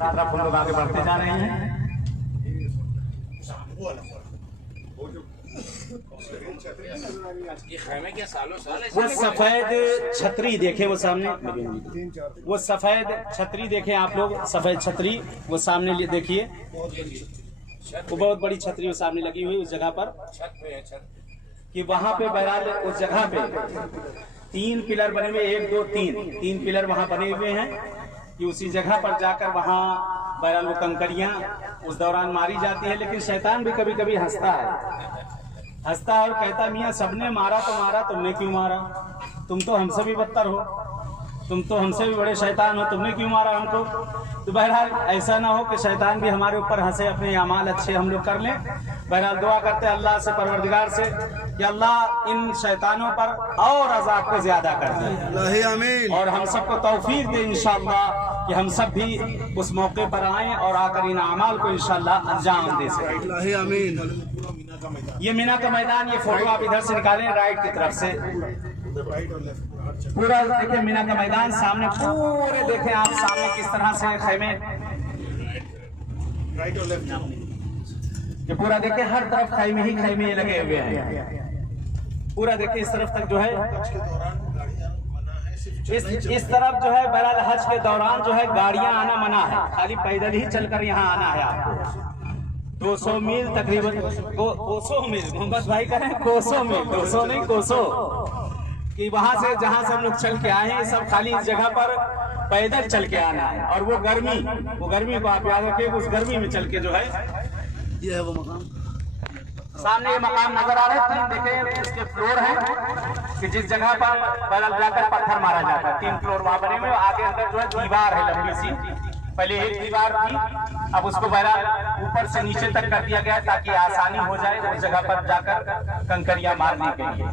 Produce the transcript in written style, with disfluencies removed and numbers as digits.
की तरफ हम लोग आगे बढ़ते जा रहे हैं। वो सफेद छतरी देखे वो सामने, वो सफेद छतरी देखे आप लोग, सफेद छतरी वो सामने देखिए, वो बहुत बड़ी छतरी वो सामने लगी हुई उस जगह पर कि वहां पे बहरहाल उस जगह पे 3 पिलर बने हुए, 1 2 3 पिलर वहां बने हुए हैं कि उसी जगह पर जाकर वहां बहरहाल वो कंकरियां उस दौरान मारी जाती है। लेकिन शैतान भी कभी कभी हंसता है और कहता मियाँ सबने मारा तो मारा, तुमने क्यों मारा? तुम तो हमसे भी बदतर हो, तुम तो हमसे भी बड़े शैतान हो, तुमने क्यों मारा हमको? तो बहरहाल ऐसा ना हो कि शैतान भी हमारे ऊपर हंसे, अपने अमाल अच्छे हम लोग कर लें। बहरहाल दुआ करते हैं अल्लाह से, परवरदिगार से कि अल्लाह इन शैतानों पर और अज़ाब को ज्यादा कर दे, आमीन। और हम सबको तौफीक दे इंशाअल्लाह कि हम सब भी उस मौके पर आएँ और आकर इन अमाल को इंशाअल्लाह अंजाम दे सकें, आमीन। ये मीना का मैदान, ये फोटो आप इधर से निकालें राइट की तरफ से, पूरा देखें मीना का मैदान सामने, पूरे देखें आप सामने किस तरह से खेमे, राइट और लेफ्ट, ये पूरा देखें हर तरफ खेमे ही खेमे लगे हुए हैं। पूरा देखें इस तरफ तक जो है, इस तरफ जो है बहरहाल हज के दौरान जो है गाड़ियां आना मना है, खाली पैदल ही चलकर यहाँ आना है आपको। 200 मील तकरीबन, 200 मील, मोहम्मद भाई कहें 200 मील, 200 नहीं 200, कि वहां से जहां से हम लोग चल के आए हैं सब खाली इस जगह पर पैदल चल के आना है। और वो गर्मी को आप याद रखिए, उस गर्मी में चल के जो है, ये है वो मकाम, सामने ये मकाम नजर आ रहा है। 3 देखे इसके फ्लोर हैं कि जिस जगह पर बहरहाल जाकर पत्थर मारा जाता है, 3 फ्लोर वहां बने हुए। आगे अंदर जो है दीवार है लंबी सी, पहले एक दीवार थी, अब उसको बहरहाल ऊपर से नीचे तक कर दिया गया ताकि आसानी हो जाए उस जगह पर जाकर कंकरियां मारने के लिए।